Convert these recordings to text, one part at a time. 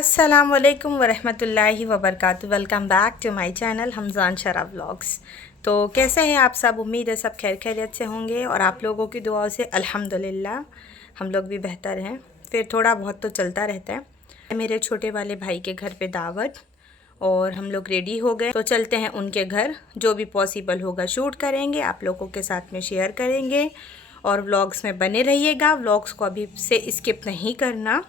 अस्सलामुअलैकुम वरहमतुल्लाहि वबरकातुहू। Welcome back to my channel Hamzan Shara vlogs. तो कैसे हैं आप सब? उम्मीद है सब खैर खैरियत से होंगे और आप लोगों की दुआओं से अल्हम्दुलिल्लाह हम लोग भी बेहतर हैं। फिर थोड़ा बहुत तो चलता रहता है। मेरे छोटे वाले भाई के घर पे दावत और हम लोग रेडी हो गए, तो चलते हैं उनके घर। जो भी पॉसिबल होगा शूट करेंगे, आप लोगों के साथ में शेयर करेंगे और व्लॉग्स में बने रहिएगा। व्लॉग्स को अभी से स्किप नहीं करना।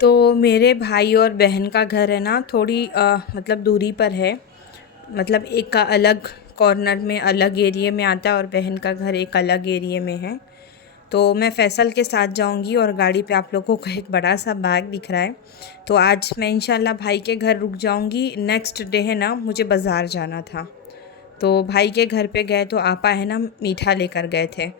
तो मेरे भाई और बहन का घर है ना, थोड़ी मतलब दूरी पर है। मतलब एक का अलग कॉर्नर में अलग एरिया में आता है और बहन का घर एक अलग एरिया में है। तो मैं फ़ैसल के साथ जाऊंगी और गाड़ी पे आप लोगों को एक बड़ा सा बैग दिख रहा है। तो आज मैं इंशाल्लाह भाई के घर रुक जाऊंगी। नेक्स्ट डे है ना, मुझे बाज़ार जाना था, तो भाई के घर पे गए तो आपा है ना मीठा लेकर गए थे।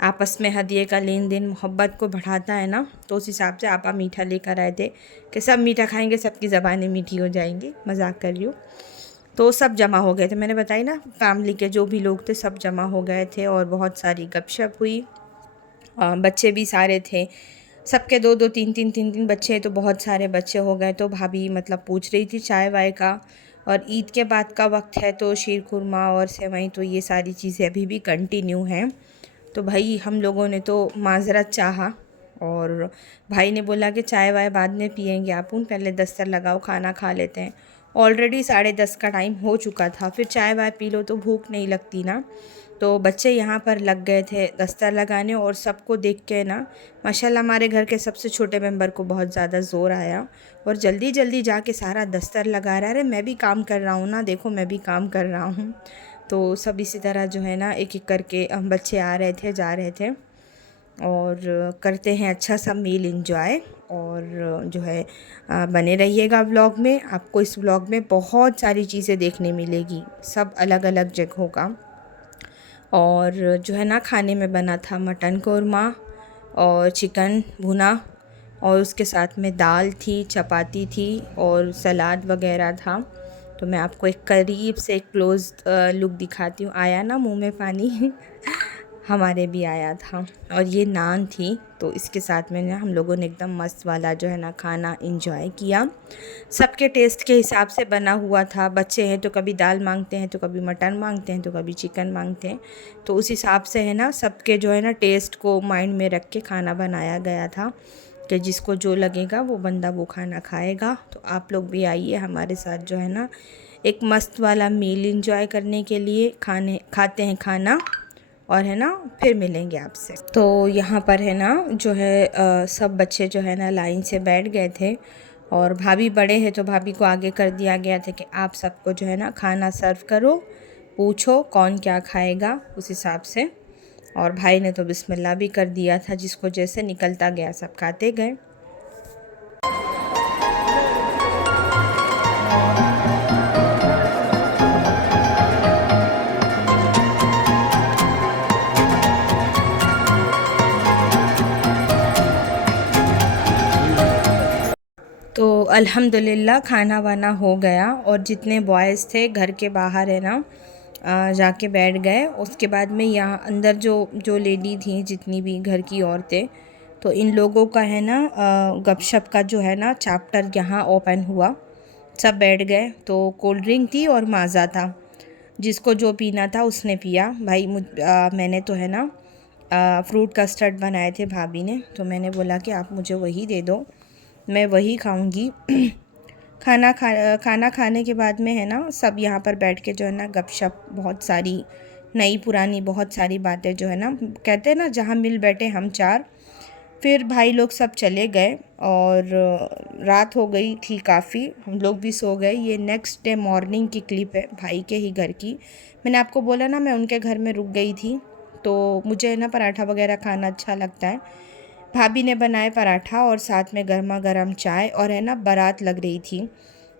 आपस में हदिये का लेन देन मोहब्बत को बढ़ाता है ना, तो उस हिसाब से आपा मीठा लेकर आए थे कि सब मीठा खाएंगे, सबकी ज़बानें मीठी हो जाएंगी। मजाक कर रही हूँ। तो सब जमा हो गए थे, मैंने बताई ना, फैमिली के जो भी लोग थे सब जमा हो गए थे और बहुत सारी गपशप हुई। बच्चे भी सारे थे, सबके दो दो तीन तीन तीन तीन बच्चे, तो बहुत सारे बच्चे हो गए। तो भाभी मतलब पूछ रही थी चाय वाय का, और ईद के बाद का वक्त है तो शीर खुरमा और सेवई, तो ये सारी चीज़ें अभी भी कंटिन्यू हैं। तो भाई हम लोगों ने तो माजरत चाहा और भाई ने बोला कि चाय वाय बाद में पियेंगे, आप पहले दस्तर लगाओ, खाना खा लेते हैं। ऑलरेडी 10:30 का टाइम हो चुका था, फिर चाय वाय पी लो तो भूख नहीं लगती ना। तो बच्चे यहाँ पर लग गए थे दस्तर लगाने और सबको देख के ना माशाल्लाह हमारे घर के सबसे छोटे मेंबर को बहुत ज़्यादा ज़ोर आया और जल्दी जल्दी जाके सारा दस्तर लगा रहा है। अरे मैं भी काम कर रहा हूँ ना, देखो मैं भी काम कर रहा हूँ। तो सब इसी तरह जो है ना एक एक करके बच्चे आ रहे थे जा रहे थे और करते हैं अच्छा सा मील इंजॉय। और जो है बने रहिएगा व्लॉग में। आपको इस व्लॉग में बहुत सारी चीज़ें देखने मिलेगी, सब अलग अलग जगहों का। और जो है ना खाने में बना था मटन कोरमा और चिकन भुना, और उसके साथ में दाल थी, चपाती थी और सलाद वगैरह था। तो मैं आपको एक करीब से एक क्लोज लुक दिखाती हूँ। आया ना मुंह में पानी हमारे भी आया था। और ये नान थी, तो इसके साथ में ना हम लोगों ने एकदम मस्त वाला जो है ना खाना इंजॉय किया। सबके टेस्ट के हिसाब से बना हुआ था। बच्चे हैं तो कभी दाल मांगते हैं, तो कभी मटन मांगते हैं, तो कभी चिकन मांगते हैं। तो उस हिसाब से है ना सबके जो है ना टेस्ट को माइंड में रख के खाना बनाया गया था कि जिसको जो लगेगा वो बंदा वो खाना खाएगा। तो आप लोग भी आइए हमारे साथ जो है ना एक मस्त वाला मील इंजॉय करने के लिए। खाते हैं खाना और है ना फिर मिलेंगे आपसे। तो यहाँ पर है ना जो है सब बच्चे जो है ना लाइन से बैठ गए थे और भाभी बड़े हैं तो भाभी को आगे कर दिया गया था कि आप सबको जो है ना खाना सर्व करो, पूछो कौन क्या खाएगा उस हिसाब से। और भाई ने तो बिस्मिल्लाह भी कर दिया था, जिसको जैसे निकलता गया सब खाते गए। तो अल्हम्दुलिल्लाह खाना वाना हो गया और जितने बॉयज़ थे घर के बाहर है ना जाके बैठ गए। उसके बाद में यहाँ अंदर जो जो लेडी थी, जितनी भी घर की औरतें, तो इन लोगों का है ना गपशप का जो है ना चैप्टर यहाँ ओपन हुआ। सब बैठ गए। तो कोल्ड ड्रिंक थी और माज़ा था, जिसको जो पीना था उसने पिया। भाई मैंने तो है ना फ्रूट कस्टर्ड बनाए थे भाभी ने, तो मैंने बोला कि आप मुझे वही दे दो, मैं वही खाऊंगी। खाना खाने के बाद में है ना सब यहाँ पर बैठ के जो है ना गपशप, बहुत सारी नई पुरानी बहुत सारी बातें जो है ना, कहते हैं ना जहाँ मिल बैठे हम चार। फिर भाई लोग सब चले गए और रात हो गई थी काफ़ी, हम लोग भी सो गए। ये नेक्स्ट डे मॉर्निंग की क्लिप है भाई के ही घर की। मैंने आपको बोला ना मैं उनके घर में रुक गई थी, तो मुझे ना पराठा वगैरह खाना अच्छा लगता है। भाभी ने बनाए पराठा और साथ में गर्मा गर्म चाय, और है ना बारात लग रही थी।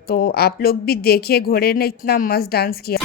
तो आप लोग भी देखिए, घोड़े ने इतना मस्त डांस किया।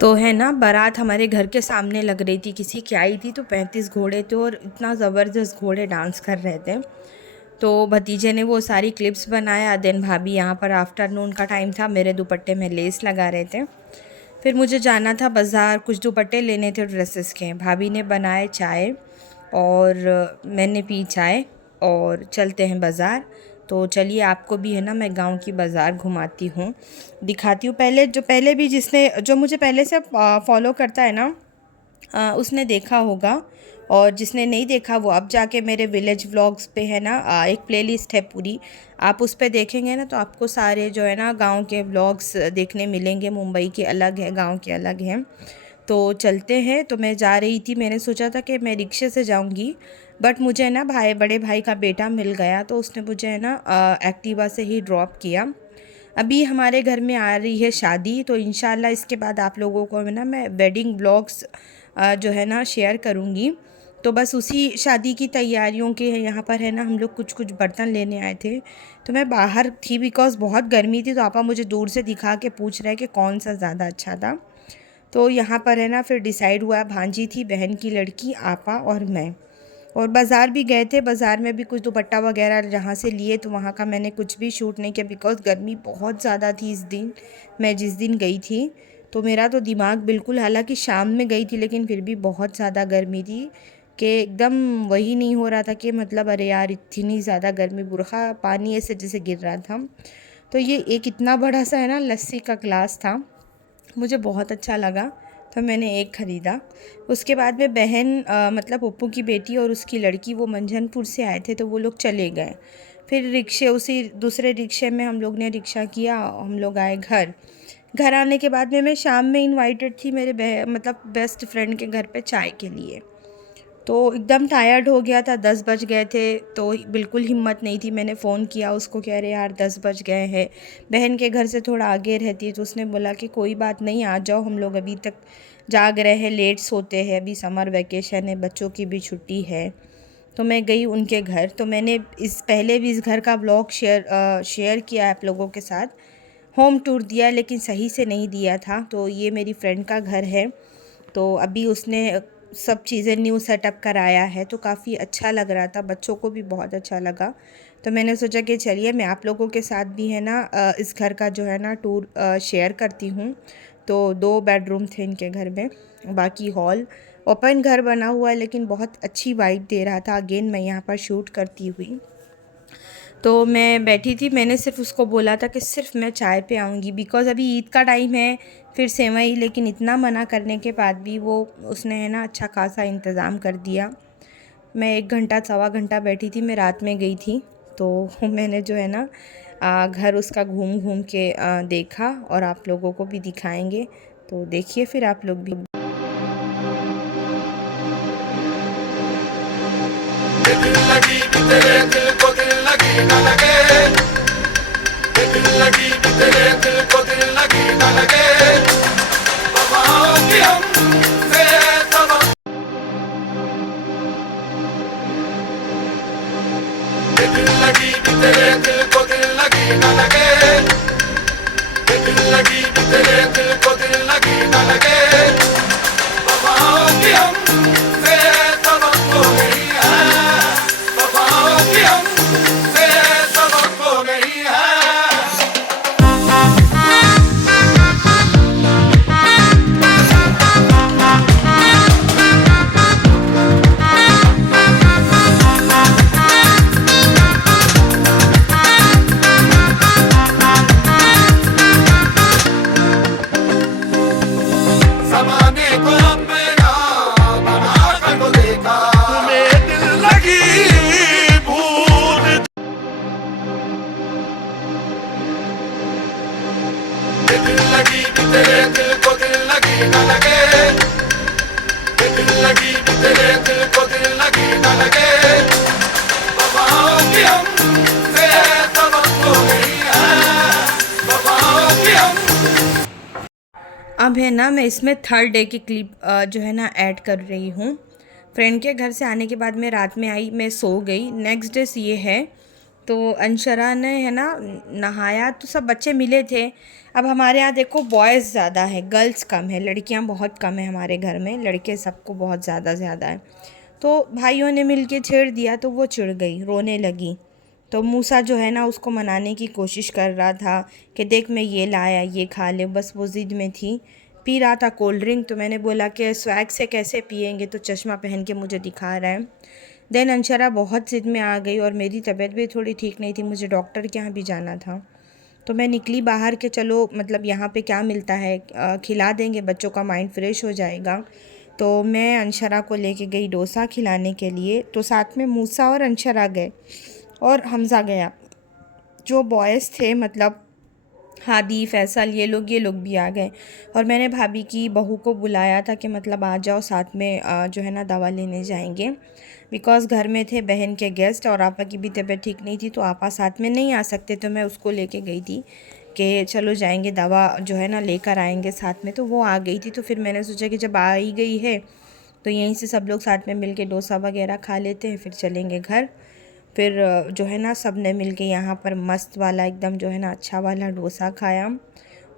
तो है ना, बारात हमारे घर के सामने लग रही थी, किसी की आई थी। तो 35 घोड़े थे और इतना ज़बरदस्त घोड़े डांस कर रहे थे। तो भतीजे ने वो सारी क्लिप्स बनाया। देन भाभी यहाँ पर आफ्टरनून का टाइम था, मेरे दुपट्टे में लेस लगा रहे थे। फिर मुझे जाना था बाज़ार, कुछ दुपट्टे लेने थे ड्रेसेस के। भाभी ने बनाए चाय और मैंने पी चाय और चलते हैं बाज़ार। तो चलिए, आपको भी है ना मैं गांव की बाज़ार घुमाती हूँ, दिखाती हूँ। पहले भी जो मुझे पहले से फॉलो करता है ना, उसने देखा होगा, और जिसने नहीं देखा वो अब जाके मेरे विलेज व्लॉग्स पे है ना, एक प्लेलिस्ट है पूरी, आप उस पे देखेंगे ना तो आपको सारे जो है ना गांव के व्लॉग्स देखने मिलेंगे। मुंबई के अलग है, गांव के अलग हैं। तो चलते हैं। तो मैं जा रही थी, मैंने सोचा था कि मैं रिक्शे से जाऊंगी, बट मुझे ना बड़े भाई का बेटा मिल गया, तो उसने मुझे है ना एक्टिवा से ही ड्रॉप किया। अभी हमारे घर में आ रही है शादी, तो इंशाल्लाह इसके बाद आप लोगों को है ना मैं वेडिंग ब्लॉग्स जो है ना शेयर करूँगी। तो बस उसी शादी की तैयारियों के यहाँ पर है ना, हम लोग कुछ कुछ बर्तन लेने आए थे। तो मैं बाहर थी बिकॉज़ बहुत गर्मी थी, तो आपा मुझे दूर से दिखा के पूछ रहे हैं कि कौन सा ज़्यादा अच्छा था। तो यहाँ पर है ना फिर डिसाइड हुआ, भांजी थी, बहन की लड़की, आपा और मैं। और बाज़ार भी गए थे, बाज़ार में भी कुछ दुपट्टा वगैरह जहाँ से लिए, तो वहाँ का मैंने कुछ भी शूट नहीं किया बिकॉज़ गर्मी बहुत ज़्यादा थी इस दिन, मैं जिस दिन गई थी। तो मेरा तो दिमाग बिल्कुल, हालांकि शाम में गई थी लेकिन फिर भी बहुत ज़्यादा गर्मी थी कि एकदम वही नहीं हो रहा था कि मतलब अरे यार इतनी ज़्यादा गर्मी, बुरखा पानी ऐसे जैसे गिर रहा था। तो ये एक इतना बड़ा सा है ना लस्सी का ग्लास था, मुझे बहुत अच्छा लगा, तो मैंने एक ख़रीदा। उसके बाद में बहन मतलब पप्पू की बेटी और उसकी लड़की वो मंझनपुर से आए थे, तो वो लोग चले गए। फिर रिक्शे, उसी दूसरे रिक्शे में हम लोग ने रिक्शा किया, हम लोग आए घर। घर आने के बाद में मैं शाम में इनवाइटेड थी मेरे मतलब बेस्ट फ्रेंड के घर पे चाय के लिए। तो एकदम टायर्ड हो गया था, 10 बज गए थे, तो बिल्कुल हिम्मत नहीं थी। मैंने फ़ोन किया उसको, कह रहे यार 10 बज गए हैं। बहन के घर से थोड़ा आगे रहती है, तो उसने बोला कि कोई बात नहीं, आ जाओ, हम लोग अभी तक जाग रहे हैं, लेट सोते हैं, अभी समर वैकेशन है, बच्चों की भी छुट्टी है। तो मैं गई उनके घर। तो मैंने पहले भी इस घर का ब्लॉग शेयर किया आप लोगों के साथ, होम टूर दिया, लेकिन सही से नहीं दिया था। तो ये मेरी फ्रेंड का घर है, तो अभी उसने सब चीज़ें न्यू सेटअप कराया है, तो काफ़ी अच्छा लग रहा था, बच्चों को भी बहुत अच्छा लगा। तो मैंने सोचा कि चलिए मैं आप लोगों के साथ भी है ना इस घर का जो है ना टूर शेयर करती हूँ। तो 2 बेडरूम थे इनके घर में, बाकी हॉल ओपन घर बना हुआ है, लेकिन बहुत अच्छी वाइब दे रहा था। अगेन मैं यहाँ पर शूट करती हुई, तो मैं बैठी थी, मैंने सिर्फ उसको बोला था कि सिर्फ मैं चाय पे आऊँगी बिकॉज़ अभी ईद का टाइम है, फिर सेवई, लेकिन इतना मना करने के बाद भी उसने है ना अच्छा खासा इंतज़ाम कर दिया। मैं 1 घंटा सवा घंटा बैठी थी, मैं रात में गई थी। तो मैंने जो है ना घर उसका घूम घूम के देखा, और आप लोगों को भी दिखाएंगे, तो देखिए फिर आप लोग भी। दिल लगी भी तेरे दिल को दिल लगी न लगे, दिल लगी भी तेरे दिल को दिल लगी न लगे, वफाओं की हमसे सबक। दिल लगी भी तेरे दिल को दिल लगी न लगे, दिल लगी भी तेरे दिल को दिल लगी न लगे, वफाओं की हमसे सबक हो गई है, वफाओं की हमसे सबक हो गई है। Sama ये दिल लगी कि तेरे दिल को दिल लगी न लगे, ये दिल लगी कि तेरे दिल को दिल लगी न लगे। वफाओं की हमसे तवक्को नहीं है, वफाओं की हम। अब है ना, मैं इसमें थर्ड डे की क्लिप जो है ना ऐड कर रही हूँ। फ्रेंड के घर से आने के बाद मैं रात में आई, मैं सो गई। नेक्स्ट डे ये है, तो अंशरा ने है ना नहाया, तो सब बच्चे मिले थे। अब हमारे यहाँ देखो बॉयज़ ज़्यादा है, गर्ल्स कम है, लड़कियाँ बहुत कम है हमारे घर में, लड़के सबको बहुत ज़्यादा है। तो भाइयों ने मिल के छेड़ दिया, तो वो चिढ़ गई, रोने लगी। तो मूसा जो है ना उसको मनाने की कोशिश कर रहा था कि देख मैं ये लाया, ये खा ले, बस वो ज़िद में थी। पी रहा था कोल्ड ड्रिंक, तो मैंने बोला कि स्वैग से कैसे पियेंगे, तो चश्मा पहन के मुझे दिखा रहा है। देन अंशरा बहुत ज़िद में आ गई और मेरी तबीयत भी थोड़ी ठीक नहीं थी, मुझे डॉक्टर के यहाँ भी जाना था। तो मैं निकली बाहर के चलो मतलब यहाँ पे क्या मिलता है, खिला देंगे, बच्चों का माइंड फ्रेश हो जाएगा। तो मैं अंशरा को लेके गई डोसा खिलाने के लिए। तो साथ में मूसा और अंशरा गए और हमज़ा गया। जो बॉयज़ थे मतलब हादी, फैसल, ये लोग भी आ गए। और मैंने भाभी की बहू को बुलाया था कि मतलब आ जाओ साथ में, जो है ना दवा लेने जाएंगे। बिकॉज़ घर में थे बहन के गेस्ट और आपा की भी तबीयत ठीक नहीं थी, तो आपा साथ में नहीं आ सकते, तो मैं उसको लेके गई थी कि चलो जाएंगे, दवा जो है ना लेकर आएंगे साथ में। तो वो आ गई थी, तो फिर मैंने सोचा कि जब आ ही गई है तो यहीं से सब लोग साथ में मिल के डोसा वगैरह खा लेते हैं, फिर चलेंगे घर। फिर जो है ना सब ने मिल के यहाँ पर मस्त वाला एकदम जो है ना अच्छा वाला डोसा खाया।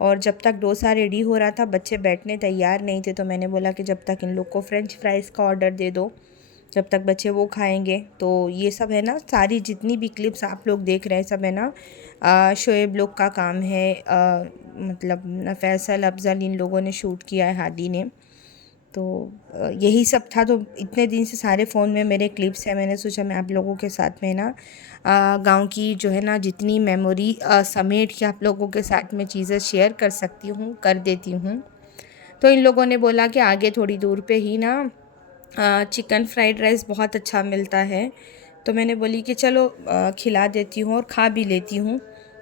और जब तक डोसा रेडी हो रहा था बच्चे बैठने तैयार नहीं थे, तो मैंने बोला कि जब तक इन लोग को फ्रेंच फ्राइज़ का ऑर्डर दे दो, जब तक बच्चे वो खाएंगे। तो ये सब है ना, सारी जितनी भी क्लिप्स आप लोग देख रहे हैं सब है ना शोएब लोग का काम है, मतलब फैसल, अफजल, इन लोगों ने शूट किया है, हादी ने। तो यही सब था। तो इतने दिन से सारे फ़ोन में मेरे क्लिप्स हैं, मैंने सोचा मैं आप लोगों के साथ में ना गांव की जो है ना जितनी मेमोरी समेट के आप लोगों के साथ में चीज़ें शेयर कर सकती हूँ कर देती हूँ। तो इन लोगों ने बोला कि आगे थोड़ी दूर पे ही ना चिकन फ्राइड राइस बहुत अच्छा मिलता है। तो मैंने बोली कि चलो खिला देती हूँ और खा भी लेती हूँ।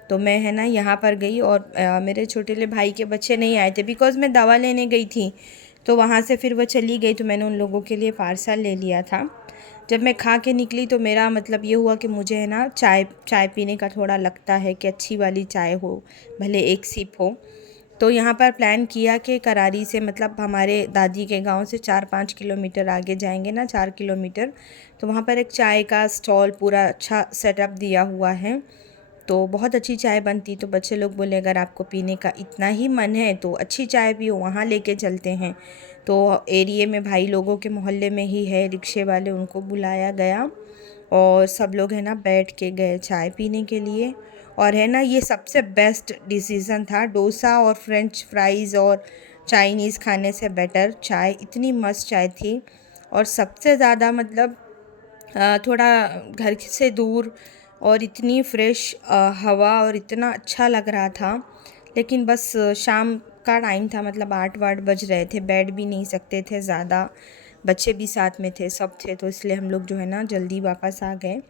तो मैं है ना यहाँ पर गई और मेरे छोटे भाई के बच्चे नहीं आए थे बिकॉज़ मैं दवा लेने गई थी। तो वहाँ से फिर वो चली गई, तो मैंने उन लोगों के लिए पार्सल ले लिया था। जब मैं खा के निकली तो मेरा मतलब ये हुआ कि मुझे है ना चाय पीने का थोड़ा लगता है कि अच्छी वाली चाय हो, भले एक सिप हो। तो यहाँ पर प्लान किया कि करारी से मतलब हमारे दादी के गांव से 4-5 किलोमीटर आगे जाएंगे ना, 4 किलोमीटर, तो वहाँ पर एक चाय का स्टॉल पूरा अच्छा सेटअप दिया हुआ है। तो बहुत अच्छी चाय बनती। तो बच्चे लोग बोले अगर आपको पीने का इतना ही मन है तो अच्छी चाय पियो, वहाँ लेके चलते हैं। तो एरिए में भाई लोगों के मोहल्ले में ही है रिक्शे वाले, उनको बुलाया गया और सब लोग है ना बैठ के गए चाय पीने के लिए। और है ना ये सबसे बेस्ट डिसीज़न था, डोसा और फ्रेंच फ्राइज़ और चाइनीज़ खाने से बेटर चाय, इतनी मस्त चाय थी। और सबसे ज़्यादा मतलब थोड़ा घर से दूर और इतनी फ्रेश हवा और इतना अच्छा लग रहा था। लेकिन बस शाम का टाइम था, मतलब 8-8 बज रहे थे, बैठ भी नहीं सकते थे ज़्यादा, बच्चे भी साथ में थे, सब थे, तो इसलिए हम लोग जो है ना जल्दी वापस आ गए।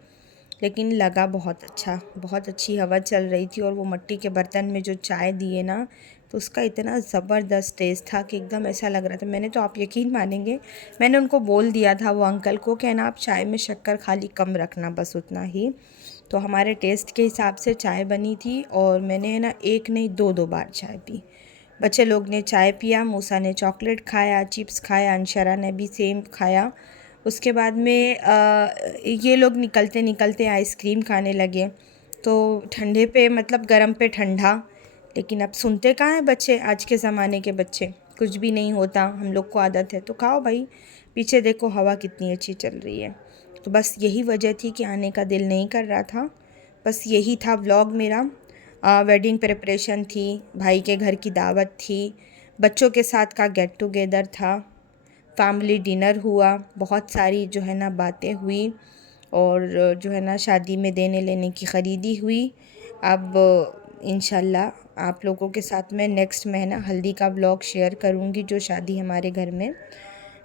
लेकिन लगा बहुत अच्छा, बहुत अच्छी हवा चल रही थी और वो मिट्टी के बर्तन में जो चाय दिए ना, तो उसका इतना ज़बरदस्त टेस्ट था कि एकदम ऐसा लग रहा था। मैंने तो, आप यकीन मानेंगे, मैंने उनको बोल दिया था वो अंकल को कि ना आप चाय में शक्कर खाली कम रखना, बस उतना ही। तो हमारे टेस्ट के हिसाब से चाय बनी थी और मैंने है ना एक नहीं दो बार चाय पी। बच्चे लोग ने चाय पिया, मूसा ने चॉकलेट खाया, चिप्स खाया, अंशरा ने भी सेम खाया। उसके बाद में ये लोग निकलते निकलते आइसक्रीम खाने लगे। तो ठंडे पे मतलब गरम पे ठंडा, लेकिन अब सुनते कहाँ हैं बच्चे, आज के ज़माने के बच्चे, कुछ भी नहीं होता, हम लोग को आदत है तो खाओ भाई। पीछे देखो हवा कितनी अच्छी चल रही है। तो बस यही वजह थी कि आने का दिल नहीं कर रहा था। बस यही था व्लॉग मेरा। वेडिंग प्रिपरेशन थी, भाई के घर की दावत थी, बच्चों के साथ का गेट टुगेदर था, फैमिली डिनर हुआ, बहुत सारी जो है ना बातें हुई और जो है ना शादी में देने लेने की ख़रीदी हुई। अब इंशाल्लाह आप लोगों के साथ में नेक्स्ट महीना हल्दी का ब्लॉग शेयर करूँगी, जो शादी हमारे घर में।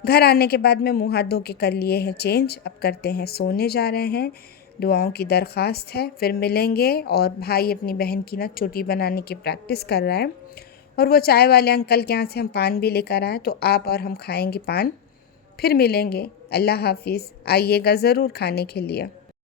घर आने के बाद में मुँह हाथ धो के कर लिए हैं चेंज, अब करते हैं, सोने जा रहे हैं। दुआओं की दरख्वास्त है, फिर मिलेंगे। और भाई अपनी बहन की ना चोटी बनाने की प्रैक्टिस कर रहा है, और वो चाय वाले अंकल के यहाँ से हम पान भी लेकर आए, तो आप और हम खाएंगे पान। फिर मिलेंगे। अल्लाह हाफिज़। आइएगा ज़रूर खाने के लिए।